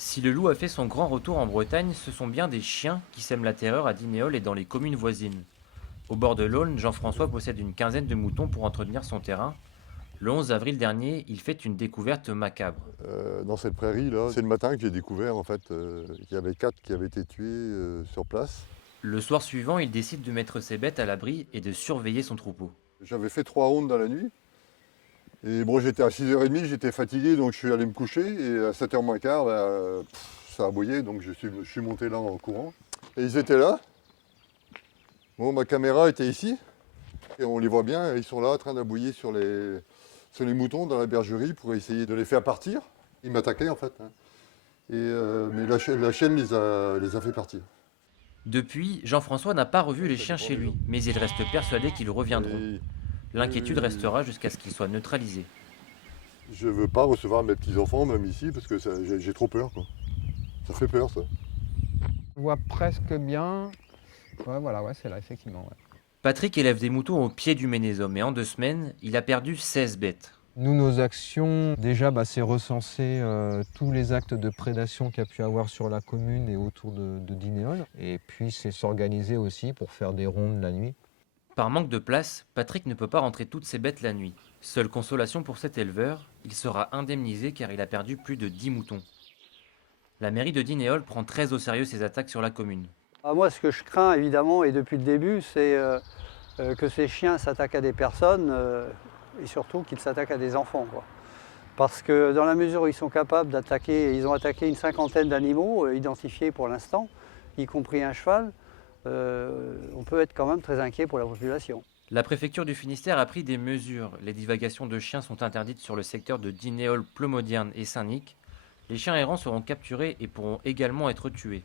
Si le loup a fait son grand retour en Bretagne, ce sont bien des chiens qui sèment la terreur à Dinéol et dans les communes voisines. Au bord de l'Aulne, Jean-François possède une quinzaine de moutons pour entretenir son terrain. Le 11 avril dernier, il fait une découverte macabre. Dans cette prairie là, c'est le matin que j'ai découvert en fait qu'il y avait 4 qui avaient été tués sur place. Le soir suivant, il décide de mettre ses bêtes à l'abri et de surveiller son troupeau. J'avais fait 3 rondes dans la nuit. Et bon, j'étais à 6h30, j'étais fatigué, donc je suis allé me coucher. Et à 7h moins quart, ça a aboyé, donc je suis monté là en courant. Et ils étaient là. Bon, ma caméra était ici. Et on les voit bien, ils sont là en train d'aboyer sur les moutons dans la bergerie pour essayer de les faire partir. Ils m'attaquaient en fait, hein. Mais la chienne les a fait partir. Depuis, Jean-François n'a pas revu les chiens chez lui, mais il reste persuadé qu'ils reviendront. Et, L'inquiétude euh, restera jusqu'à ce qu'ils soient neutralisés. je veux pas recevoir mes petits-enfants, même ici, parce que j'ai trop peur, quoi. Ça fait peur, ça. On voit presque bien. Ouais, voilà, ouais, c'est là, effectivement. Ouais. Patrick élève des moutons au pied du Ménésum et en 2 semaines, il a perdu 16 bêtes. Nous, nos actions, déjà, c'est recenser tous les actes de prédation qu'il y a pu avoir sur la commune et autour de Dinéol. Et puis, c'est s'organiser aussi pour faire des rondes la nuit. Par manque de place, Patrick ne peut pas rentrer toutes ses bêtes la nuit. Seule consolation pour cet éleveur, il sera indemnisé car il a perdu plus de 10 moutons. La mairie de Dinéol prend très au sérieux ces attaques sur la commune. Moi, ce que je crains, évidemment, et depuis le début, c'est que ces chiens s'attaquent à des personnes et surtout qu'ils s'attaquent à des enfants, quoi. Parce que dans la mesure où ils sont capables d'attaquer, ils ont attaqué une cinquantaine d'animaux identifiés pour l'instant, y compris un cheval, on peut être quand même très inquiet pour la population. La préfecture du Finistère a pris des mesures. Les divagations de chiens sont interdites sur le secteur de Dinéol, Plomodierne et Saint-Nic. Les chiens errants seront capturés et pourront également être tués.